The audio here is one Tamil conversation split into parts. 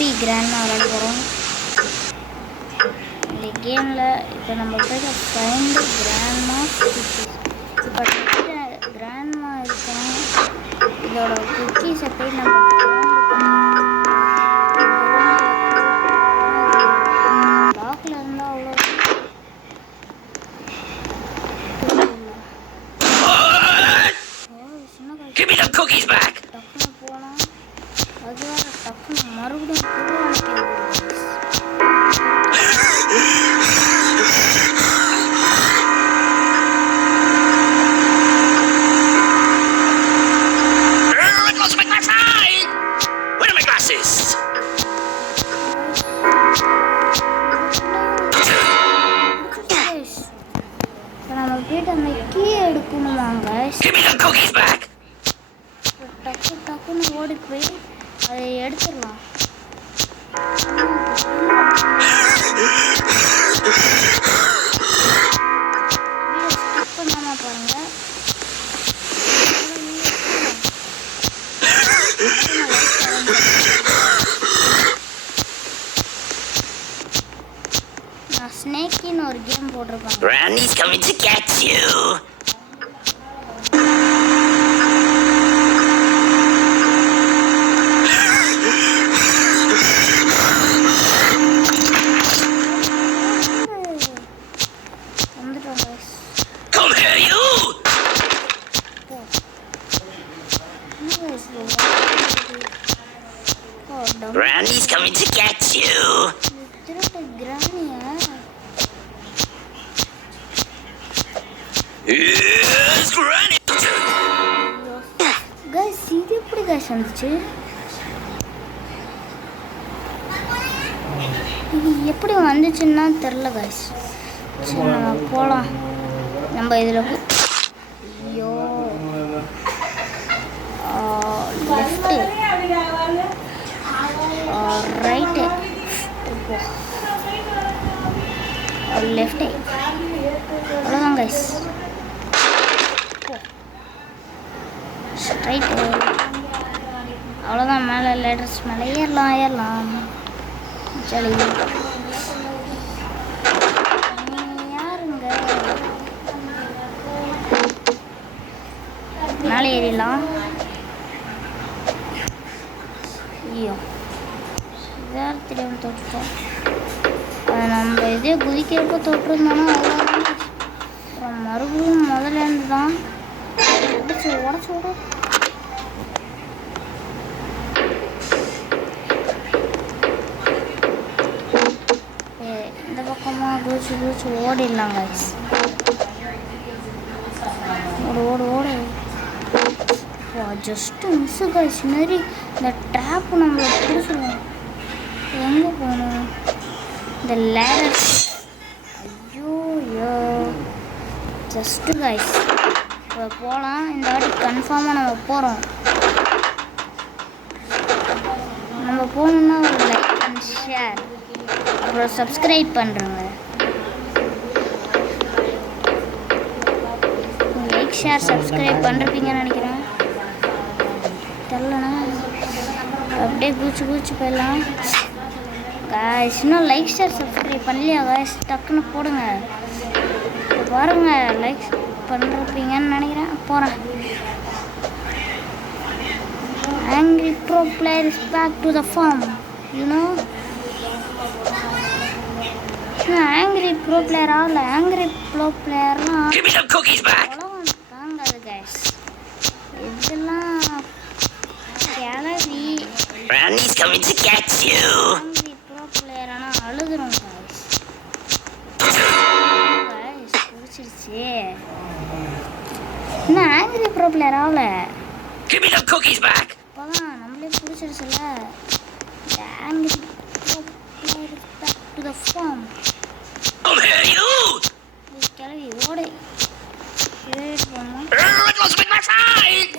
எப்பி கிராண்ட் விளையாட போகிறோம். இந்த கேமில் இப்போ நம்ம போய்ட்டு ஃபைண்ட் கிராண்ட்மா இப்போ கிராண்ட்மா இருக்கோம். இதோட குக்கீஸை போய் நம்ம லாக்கில் இருந்தால் அவ்வளோ டக்குன்னு போனால் அது வேறு டக்குன்னு மறுபடியும் நம்ம போயிட்டு அந்த கீ எடுக்கணுமாங்க. டக்குன்னு ஓடி போய் அதை எடுத்துடலாம். ஸ்கிப் பண்ணாம பாருங்க. நான் ஸ்னேக்கின்னு ஒரு கேம் போட்டிருப்பேன். Randy's coming to get you. Come here, you. Randy's coming to get you. Yes, Granny. Guys, இது எப்படி guys வந்துச்சு? இது எப்படி வந்துச்சுன்னா தெரியல guys. சரி நம்ம போகலாம். நம்ம இதில் ஐயோ லெஃப்ட்டு ரைட்டு லெஃப்ட்டு அவ்வளோதான் கைஸ். ஸ்ட்ரைட்டு அவ்வளோதான். மேலே லேட்டர்ஸ் மேலே ஏறலாம் சரி. யாருங்க மேலே ஏறிடலாம். ஐயோ வேறு தெரியாமல் தொட்டுட்டோம். நம்ம இதே குதிக்கிறப்போ தொட்டிருந்தோன்னா அவ்வளோதான். மறுபடியும் முதலேருந்து தான் உடச்சு விட. இந்த பக்கமாக குதிச்சு ஓடிடலாம் கைஸ். ஓடு ஜஸ்ட்டு மிஸ்ஸு கைஸ். மாரி இந்த ட்ராப்பு நம்மளை பிடிச்சிடுவோம். எங்கே போகணும்? இந்த லேடர். ஐயோ ஜஸ்ட்டு கைஸ் இப்போ போகலாம். இந்த வாட்டி கன்ஃபார்மாக நம்ம போகிறோம். நம்ம போகணுன்னா ஒரு லைக் அண்ட் ஷேர் அப்புறம் சப்ஸ்கிரைப் பண்ணுறோங்க. லைக் ஷேர் சப்ஸ்கிரைப் பண்ணிருப்பீங்கன்னு நினைக்கிறேன். தெரிலண்ணா அப்படியே குதிச்சு போயிடலாம் காய்ஸ். இன்னும் லைக் ஷேர் சப்ஸ்கிரைப் பண்ணலையா காய்ஸ்? டக்குன்னு போடுங்க. இப்போ பாருங்க லைக் பண்ணிருப்பீங்கன்னு நினைக்கிறேன். போகிறேன். Angry pro player is back to the farm. You know? Angry pro player ஆகல. Angry pro playerலாம் Give me some cookies back. தாங்காது guys. இதெல்லாம் கிளவி. Randy's coming to get you. Angry pro player ஆனால் அழுதுரும் guys. guys பிடிச்சிருச்சு. என்ன Angry pro player ஆகல. Give me some cookies back. அப்போதான் நம்மளே பிடிச்சிருச்சுல. Angry pro player is back to the farm. Come here, you. கிளவி ஓடு. It was with my side.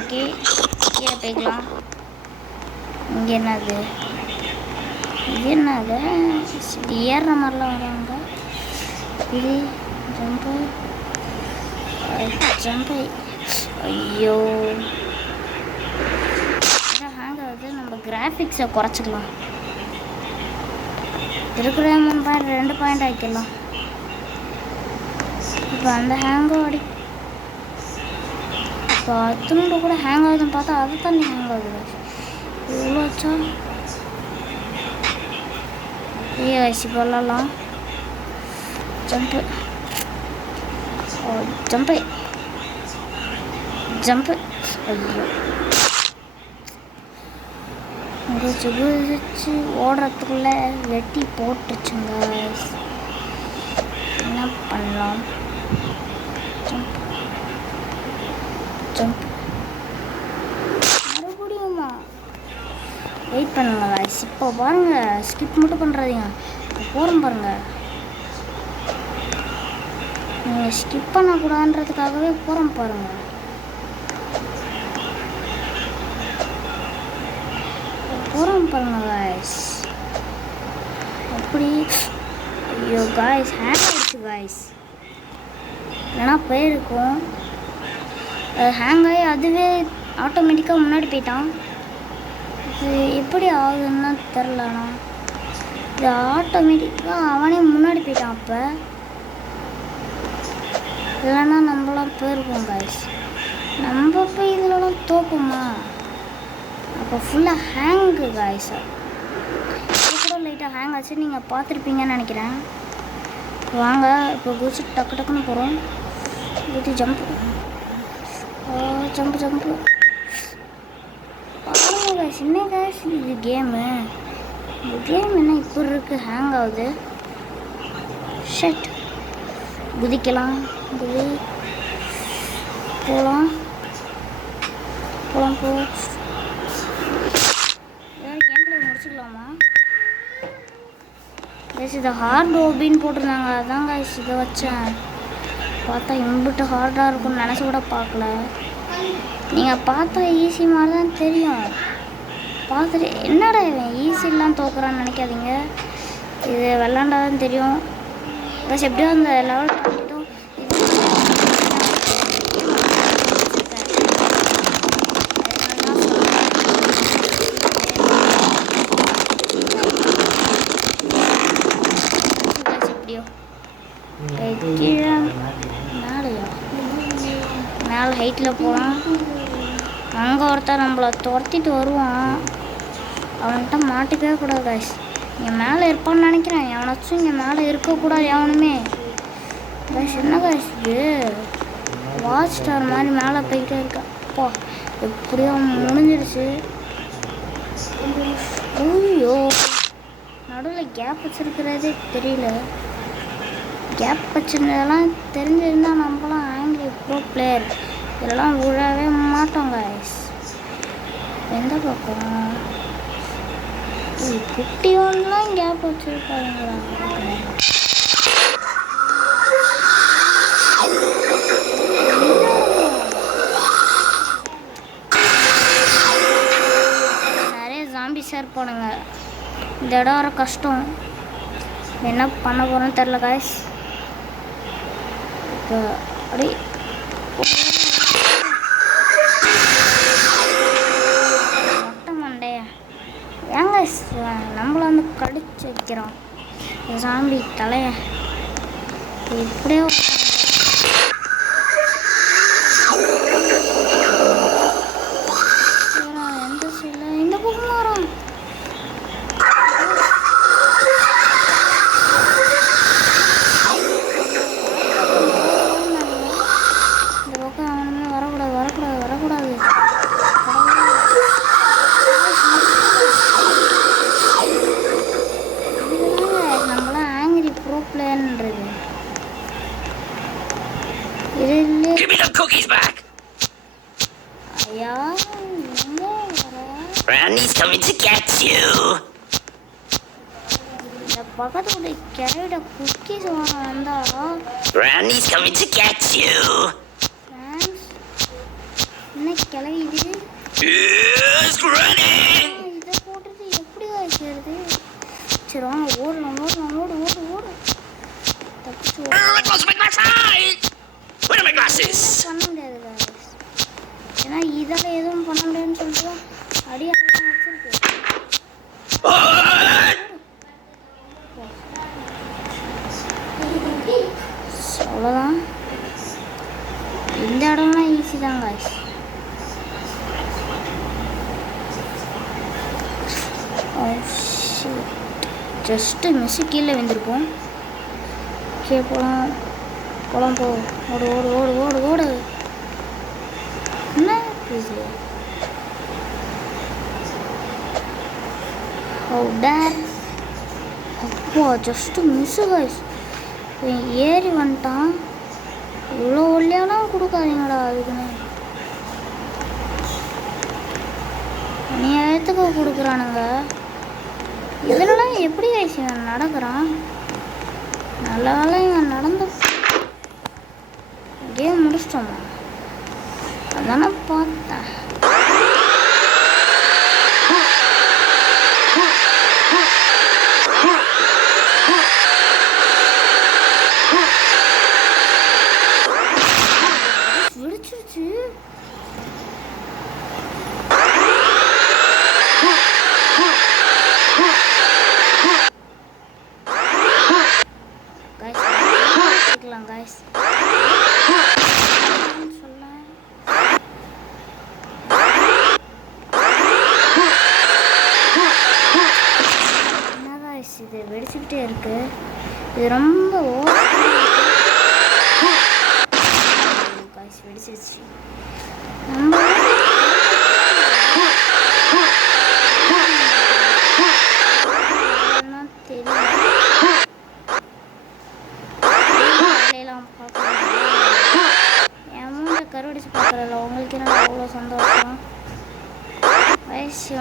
Okay கீழே போய்க்கலாம். இங்கே என்னது? இது என்னது? ஏறுற மாதிரிலாம் வராங்க. இது ஜம்பு ஜம்ப் ஐயோ ஹேங் ஆகுது. நம்ம கிராஃபிக்ஸை குறைச்சிக்கலாம். இருக்கிற 3 பாயிண்ட் 2 பாயிண்ட் ஆக்கிடலாம். இப்போ அந்த ஹேங்கோ அடி இப்போ அத்துணுண்டு கூட ஹேங் ஆகுதுன்னு பார்த்தா அது தண்ணி ஹேங் ஆகுது. இவ்வளோ வச்சா வயசு போடலாம். ஜம்ப்பு ஜம்ப்பு ஜம்ப்பு ஐயோ குதிச்சு குதிச்சு ஓடுறதுக்குள்ளே வெட்டி போட்டுருச்சுங்க. என்ன பண்ணலாம்? ஜம்ப் ஜம்ப் மறுபடியுமா? வெயிட் பண்ணுங்க guys. இப்போ பாருங்கள், ஸ்கிப் மட்டும் பண்ணுறாதீங்க. போகிறோம் பாருங்கள். நீங்கள் ஸ்கிப் பண்ணக்கூடாதுன்றதுக்காகவே போகிறோம் பாருங்கள். போகிறோம் பாருங்கள் guys. அப்படி ஐயோ guys ஹேங் ஆகிடுச்சு guys. இல்லைனா போயிருக்கும். அது ஹேங் ஆகி அதுவே ஆட்டோமேட்டிக்காக முன்னாடி போயிட்டான். இது எப்படி ஆகுதுன்னு தெரிலண்ணா. இது ஆட்டோமேட்டிக்காக அவனே முன்னாடி போயிட்டான். அப்போ இல்லைன்னா நம்மளாம் போயிருக்கோம் காய்ஸ். நம்ம போய் இதிலலாம் தோக்குமா? அப்போ ஃபுல்லாக ஹேங்கு காய்ஸ். இது கூட லைட்டாக ஹேங் ஆச்சு, நீங்கள் பார்த்துருப்பீங்கன்னு நினைக்கிறேன். வாங்க இப்போ குதிச்சு டக்கு டக்குன்னு போகிறோம். குதி ஜம்ப் ஜம்ப் ஜம்ப்பு பாருங்க காய்ஸ். என்ன காய்ஸ் இது கேமு? இந்த கேம் என்ன இப்படி இருக்குது, ஹேங் ஆகுது. ஷட் குதிக்கலாம். குதி போகலாம் போகலாம் போ. வேறு கேம் பிளே முடிச்சுக்கலாமா? கேஸ் இதை ஹார்ட் ஓபின்னு போட்டிருந்தாங்க, அதான் காய்ஸ் இதை வச்சேன். பார்த்தா இம்பிட்டு ஹார்டாக இருக்கும்னு நினச்சி கூட பார்க்கல. நீங்கள் பார்த்தா ஈஸி மாதிரி தான் தெரியும். பார்த்துட்டு என்னடா இவன் ஈஸிலாம் தோக்குறான்னு நினைக்காதீங்க. இது விளாண்டா தான் தெரியும். பஸ் எப்படியோ அந்த லெவல் பண்ணிட்டோம். எப்படியோ மேலையா மேலே ஹைட்டில் போகலாம். அங்கே ஒருத்தர் நம்மளை துரத்திட்டு வருவான். அவன்கிட்ட மாட்டிக்கவே கூடாது காய்ஸ். இங்கே மேலே இருப்பான்னு நினைக்கிறேன். எவனாச்சும் இங்கே மேலே இருக்கக்கூடாது எவனுமே காய்ஸ். என்ன காய்ஸ் இது? வாட்ச் ஸ்டார் மாதிரி மேலே போய்கிட்டே இருக்கா. அப்போ எப்படியோ முடிஞ்சிருச்சு. ஐயோ நடுவில் கேப் வச்சுருக்கிறதே தெரியல. கேப் வச்சுருந்ததெல்லாம் தெரிஞ்சிருந்தால் நம்மளாம் ஆங்கிரி ப்ரோ பிளேயர். இதெல்லாம் விழவே மாட்டோம் காய்ஸ். எந்த பக்கம் குட்டி ஒன்றுலாம் கேப் வச்சுருக்காங்களா? நிறைய ஜாம்பிஸ் இருப்பானுங்க. இந்த இடம் வர கஷ்டம். என்ன பண்ண போகிறோன்னு தெரில காய்ஸ். இப்போ அப்படி மொட்டை மண்டைய ஏங்க நம்மள வந்து கடிச்சு வைக்கிறோம் ஜாம்பி தலைய. இப்படியே எந்த சைடில் இந்த பக்கம் வரோம். Give me the cookies back. Randy's coming to get you. பக்கத்துல கேரட குக்கீஸ் வாங்க வந்தா. Randy's coming to get you. என்ன கிளவி இது? Yes, Granny. இதை போட்டுட்டு எப்படி வைக்கிறது? சரி வாங்க ஓடலாம் ஓடலாம் ஓடு ஓடு ஓடு. தப்பிச்சு It was with my side. Where are my glasses? பண்ண முடியாது. அவ்வளோதான். இந்த இடம்லாம் ஈஸி தான் காய்ஸ். ஜஸ்ட்டு மிஸ்ஸு கீழே விழுந்திருப்போம். கீழே போகலாம் போகலாம் போ. ஓடு ஓடு ஓடு ஓடு ஓடு. என்ன இது? அப்போ ஜஸ்ட்டு மிஸ்ஸு காய்ஸ். ஏறி வந்துட்டான். இவ்வளோ ஒல்லியாலாம் கொடுக்காதீங்கடா அதுக்குன்னு. நேரத்துக்கு கொடுக்குறானுங்க. இதெல்லாம் எப்படி ஆயிடுச்சு இவன் நடக்கிறான்? நல்ல வேலை இவன் நடந்து கேம் முடிச்சிட்டோமா? அதானே பார்த்தேன். விடிச்சிருச்சு. guys. இது வெடிச்சுக்கிட்டே இருக்கு. இது ரொம்ப வெடிச்சிருச்சு. கருவடிச்சு பார்க்கறல உங்களுக்கு என்ன அவ்வளோ சந்தோஷம். வயசு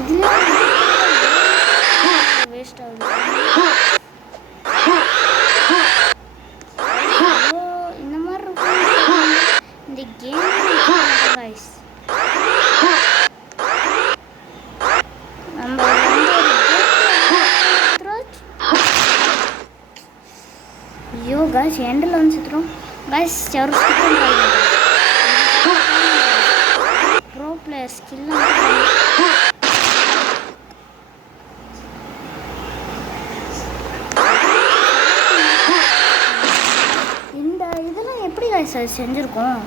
இதுல வேஸ்ட் ஆகுது. இந்த மாதிரி இருக்கும் இந்த கேம். நம்ம ஐயோ காய்ஸ் எண்டில் வந்து சுற்றுறோம் காய்ஸ். ஒரு ப்ரோ பிளேயர் ஸ்கில் இந்த இதெல்லாம் எப்படி காய்ஸ் அது செஞ்சுருக்கோம்?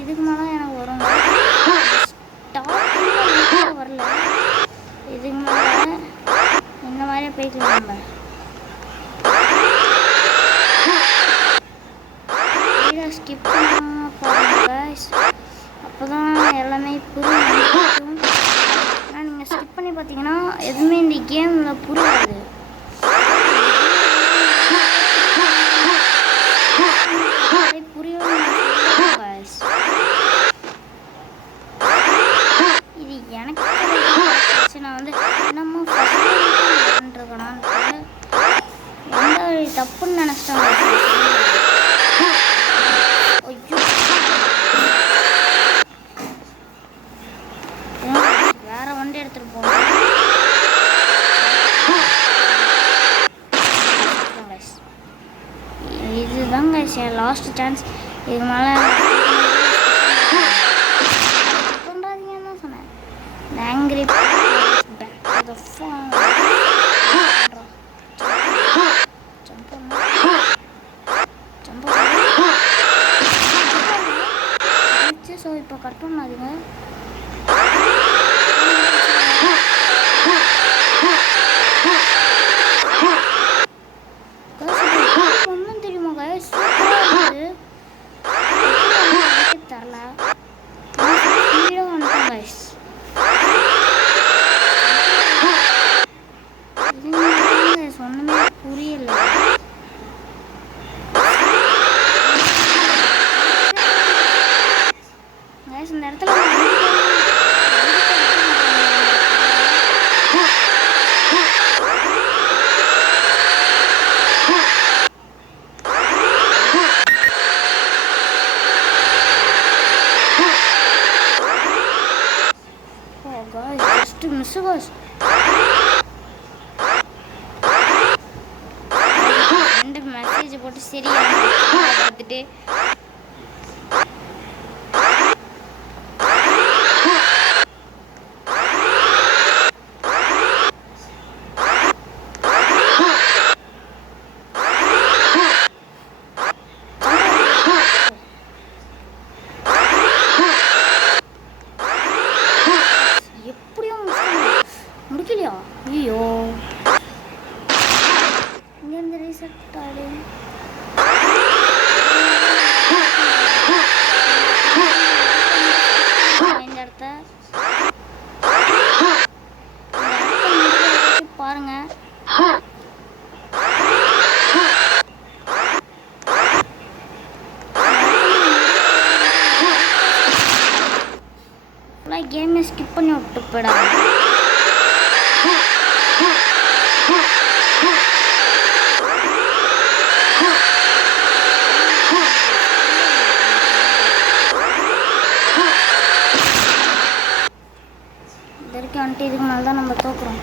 இதுக்கு மேலே எனக்கு வரும். டாப் வரல. இதுக்கு மேலே இந்த மாதிரியே போய்க்கலாம். நம்ம வீடியோ ஸ்கிப் பண்ணாமல் பாருங்க guys. அப்போ தான் எல்லாமே புரியும். ஆனால் நீங்கள் ஸ்கிப் பண்ணி பார்த்தீங்கன்னா எதுவுமே இந்த கேமில் புரியாது. புரியும் guys. இது எனக்கு நான் வந்து நம்ம இருக்கணும் எந்த தப்புன்னு நினச்சிட்டோம். வேற வண்டி எடுத்துட்டு போகணும். இதுதாங்க லாஸ்ட் சான்ஸ். இதுக்கு மேலே பண்ணுறாதீங்கன்னு தான் சொன்னேன். ஆங்கிரி ஸோ இப்போ கட் பண்ணாதீங்க. ஒன்றும் தெரியுமா guys? தரல வீடியோ வந்துட்டேன் guys. ஒன்றுமே புரியல. guys இந்த இடத்துல கோஸ் ரெண்டு மெசேஜ் போட்டு சரியா பார்த்துட்டு முடிக்கலையா? ஐயோ இங்கேருந்து ரீசெட் ஆடு. இந்த இடத்த பாருங்க. கேமை ஸ்கிப் பண்ணி விட்டு போயிடா. இதுக்கு வந்துட்டு இதுக்கு மேலே தான் நம்ம தோக்குறோம்.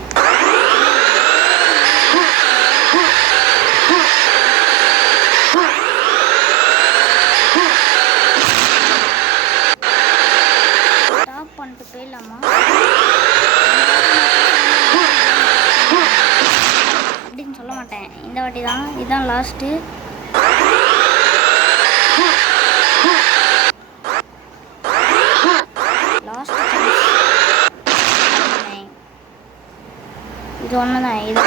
ஸ்டாப் பண்ணிட்டு போயிடலாமா அப்படின்னு சொல்ல மாட்டேன். இந்த வாட்டி தான் இதுதான் லாஸ்ட்டு. இது ஒன்று தான். இது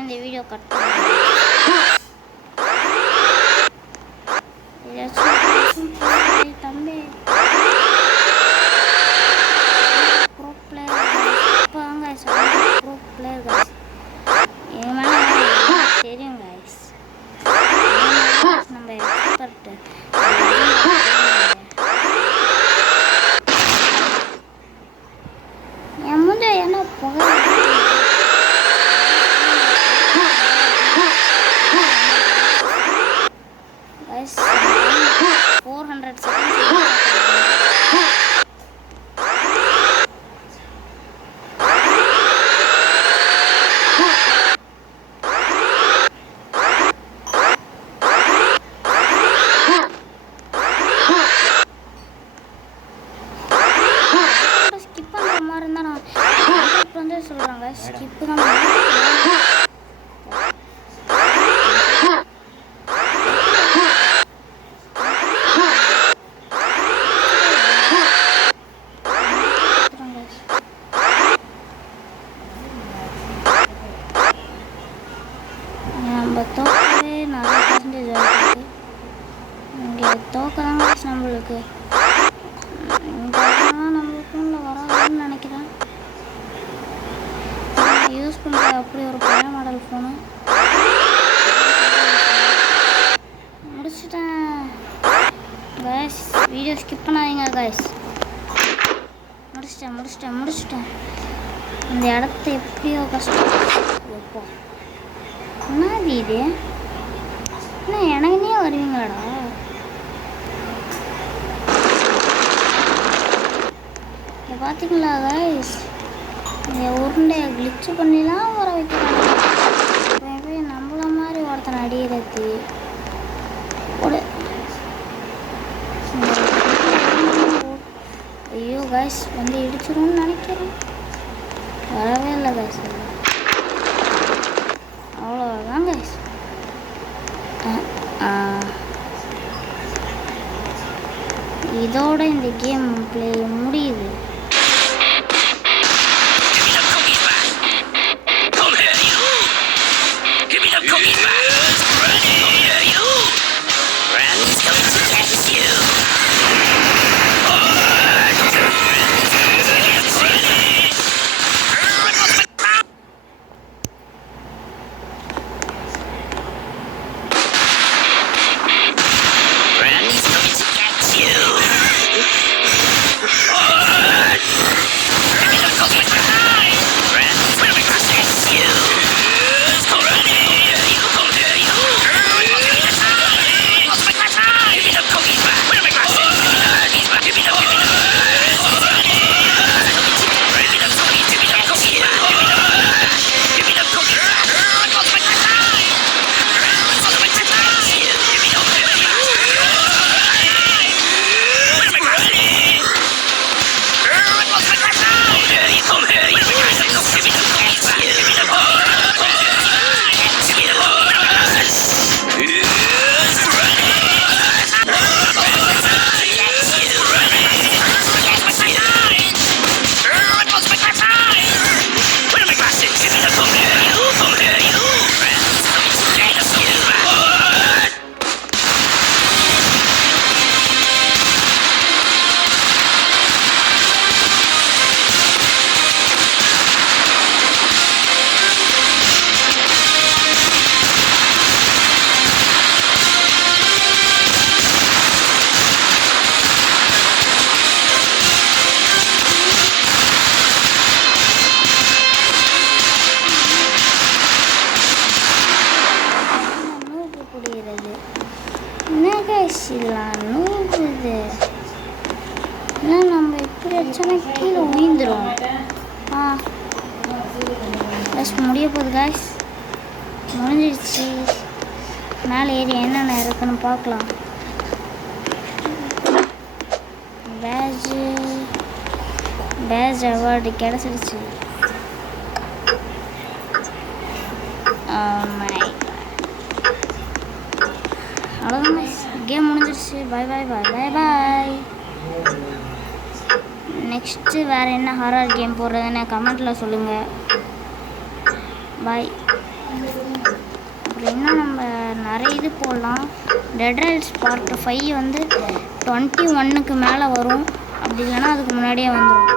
இந்த வீடியோ கட் தம்பி bro player bro player guys. என் மேலே தெரியும் கைஸ். நம்ம எக்ஸ்பர்ட்டு என் முஞ்ச என்ன புகை 400 seconds. ஸ்கிப் பண்ணுற மாதிரி இருந்தால் நான் வந்து சொல்கிறாங்க ஸ்கிப்பு தான். நம்ம தோக்கவே நிறைய பர்சன்டேஜ் ஆகிருக்கு. இங்கே தோக்கதாங்க நம்மளுக்கு நம்மளுக்கு வராதுன்னு நினைக்கிறேன். யூஸ் பண்ணுற அப்படி ஒரு பழைய மாடல் ஃபோனு முடிச்சுட்டேன் கைஸ். வீடியோ ஸ்கிப் பண்ணாதீங்க கைஸ். முடிச்சிட்டேன். இந்த இடத்த எப்படியோ கஷ்டம். எப்போ என்னது இது? என்ன எனக்குனே வருவீங்களாடா? இதை பார்த்தீங்களா கைஸ்? இந்த உருண்டையை கிளிச்சு பண்ணிலாம் வர வைக்கிறாங்க. போய் நம்மள மாதிரி ஒருத்தனை அடிக்கிறது ஒரு. ஐயோ கைஸ் வந்து இடிச்சிரும்னு நினைக்கிறேன். வரவே இல்லை கைஸ். அவ்வளோதான் கைஸ். இதோட இந்த கேம் பிளே முடியுது. டாஸ்க் முடிய போகுது காய்ஸ். முடிஞ்சிடுச்சு. மேலே ஏறி என்னென்ன இருக்குன்னு பார்க்கலாம். பேட்ச் அவார்டு கிடச்சிடுச்சு. அவ்வளோதான் கேம் முடிஞ்சிடுச்சு. பாய் பாய் பாய் பாய் பாய். நெக்ஸ்ட்டு வேறு என்ன ஹாரர் கேம் போடுறதுன்னு கமெண்ட்டில் சொல்லுங்கள். பாய். அப்புறம் இன்னும் நம்ம நிறைய இது போடலாம். டெட் ரைல்ஸ் பார்ட் 5 வந்து 21க்கு மேலே வரும். அப்படி இல்லைன்னா அதுக்கு முன்னாடியே வந்துடும்.